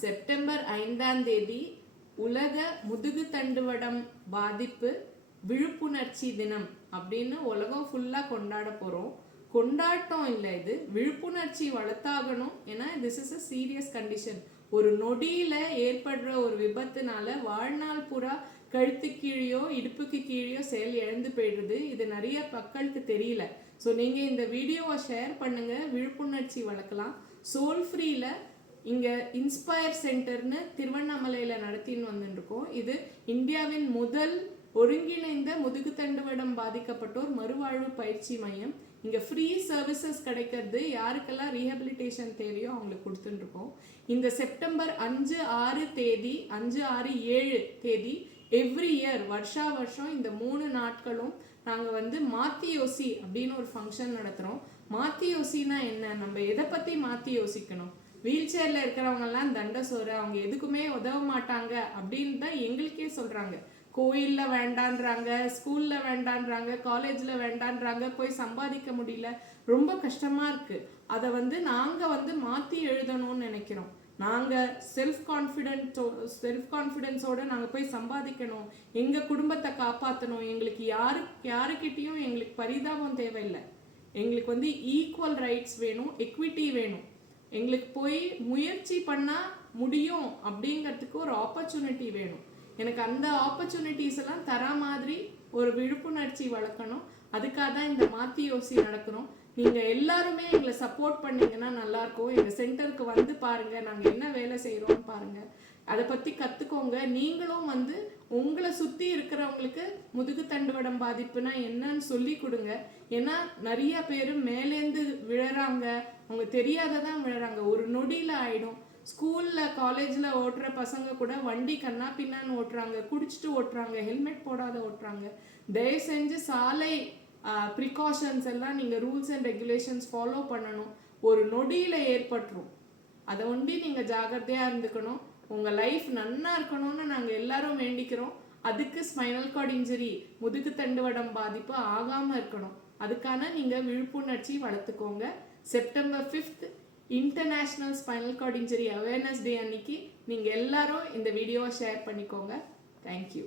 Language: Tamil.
செப்டம்பர் ஐந்தாம் தேதி உலக முதுகு தண்டுவடம் பாதிப்பு விழிப்புணர்ச்சி தினம் அப்படின்னு உலகம் ஃபுல்லாக கொண்டாட போகிறோம் கொண்டாட்டம் இல்லை இது. விழிப்புணர்ச்சி வளர்த்தாகணும். ஏன்னா this is a serious condition ஒரு நொடியில் ஏற்படுற ஒரு விபத்துனால வாழ்நாள் பூரா கழுத்து கீழேயோ இடுப்புக்கு கீழேயோ செயல் இழந்து போயிடுது. இது நிறைய மக்களுக்கு தெரியல. ஸோ நீங்கள் இந்த வீடியோவை ஷேர் பண்ணுங்கள் விழிப்புணர்ச்சி வளர்க்கலாம். சோல் ஃப்ரீயில் இங்கே இன்ஸ்பயர் சென்டர்னு திருவண்ணாமலையில் நடத்தின்னு வந்துருக்கோம். இது இந்தியாவின் முதல் ஒருங்கிணைந்த முதுகுத்தண்டுவடம் பாதிக்கப்பட்டோர் மறுவாழ்வு பயிற்சி மையம். இங்கே ஃப்ரீ சர்வீசஸ் கிடைக்கிறது. யாருக்கெல்லாம் ரீஹபிலிட்டேஷன் தேவையோ அவங்களுக்கு கொடுத்துட்டுருக்கோம் இந்த செப்டம்பர் அஞ்சு ஆறு தேதி அஞ்சு ஆறு ஏழு தேதி எவ்ரி இயர் வருஷா வருஷம் இந்த மூணு நாட்களும் நாங்கள் வந்து மாத்தி யோசி அப்படின்னு ஒரு ஃபங்க்ஷன் நடத்துகிறோம் மாத்தி யோசினா என்ன? நம்ம எதை பற்றி மாற்றி யோசிக்கணும்? வீல் சேர்ல இருக்கிறவங்கெல்லாம் தண்ட சோறு அவங்க எதுக்குமே உதவ மாட்டாங்க அப்படின்னு தான் எங்களுக்கே சொல்றாங்க. கோயில்ல வேண்டான்றாங்க ஸ்கூல்ல வேண்டான்றாங்க காலேஜ்ல வேண்டான்றாங்க போய் சம்பாதிக்க முடியல. ரொம்ப கஷ்டமா இருக்கு. அதை வந்து நாங்க வந்து மாத்தி எழுதணும்னு நினைக்கிறோம். நாங்க செல்ஃப் கான்ஃபிடென்ஸோ செல்ஃப் கான்ஃபிடென்ஸோட நாங்க போய் சம்பாதிக்கணும். எங்க குடும்பத்தை காப்பாற்றணும் எங்களுக்கு யாரு யாருக்கிட்டேயும் எங்களுக்கு பரிதாபம் தேவையில்லை. எங்களுக்கு வந்து ஈக்குவல் ரைட்ஸ் வேணும் எக்விட்டி வேணும். எங்களுக்கு போய் முயற்சி பண்ணா முடியும் அப்படிங்கிறதுக்கு ஒரு ஆப்பர்ச்சுனிட்டி வேணும். எனக்கு அந்த ஆப்பர்ச்சுனிட்டிஸ் எல்லாம் தர மாதிரி ஒரு விழிப்புணர்ச்சி வளர்க்கணும். அதுக்காக தான் இந்த மாத்தி யோசி நடக்கிறோம் நீங்க எல்லாருமே எங்களை சப்போர்ட் பண்ணீங்கன்னா நல்லா இருக்கும். எங்க சென்டருக்கு வந்து பாருங்க. நாங்க என்ன வேலை செய்றோம்னு பாருங்க. அதை பற்றி கற்றுக்கோங்க நீங்களும் வந்து உங்களை சுற்றி இருக்கிறவங்களுக்கு முதுகு தண்டுவடம் பாதிப்புனா என்னன்னு சொல்லி கொடுங்க. ஏன்னா நிறைய பேர் மேலேந்து விழறாங்க. அவங்க தெரியாததான் விழறாங்க. ஒரு நொடியில் ஆயிடும். ஸ்கூலில் காலேஜில் ஓட்டுற பசங்க கூட வண்டி கண்ணா பின்னான்னு ஓட்டுறாங்க. குடிச்சிட்டு ஓட்டுறாங்க. ஹெல்மெட் போடாத ஓட்டுறாங்க. தயவு செஞ்சு சாலை ப்ரிகாஷன்ஸ் எல்லாம் நீங்கள் ரூல்ஸ் அண்ட் ரெகுலேஷன்ஸ் ஃபாலோ பண்ணணும். ஒரு நொடியில் ஏற்பட்டுரும். அதை ஒண்டி நீங்கள் ஜாகிரதையாக இருந்துக்கணும். உங்க லைஃப் நன்னா இருக்கணும்னு நாங்க எல்லாரும் வேண்டிக்கிறோம். அதுக்கு ஸ்பைனல் கார்டு இன்ஜுரி முதுகு தண்டுவடம் பாதிப்பு ஆகாம இருக்கணும். அதுக்கான நீங்க விழிப்புணர்ச்சி வளர்த்துக்கோங்க. September fifth international spinal cord injury awareness day அன்னைக்கு நீங்க எல்லாரும் இந்த வீடியோவை ஷேர் பண்ணிக்கோங்க. தேங்க்யூ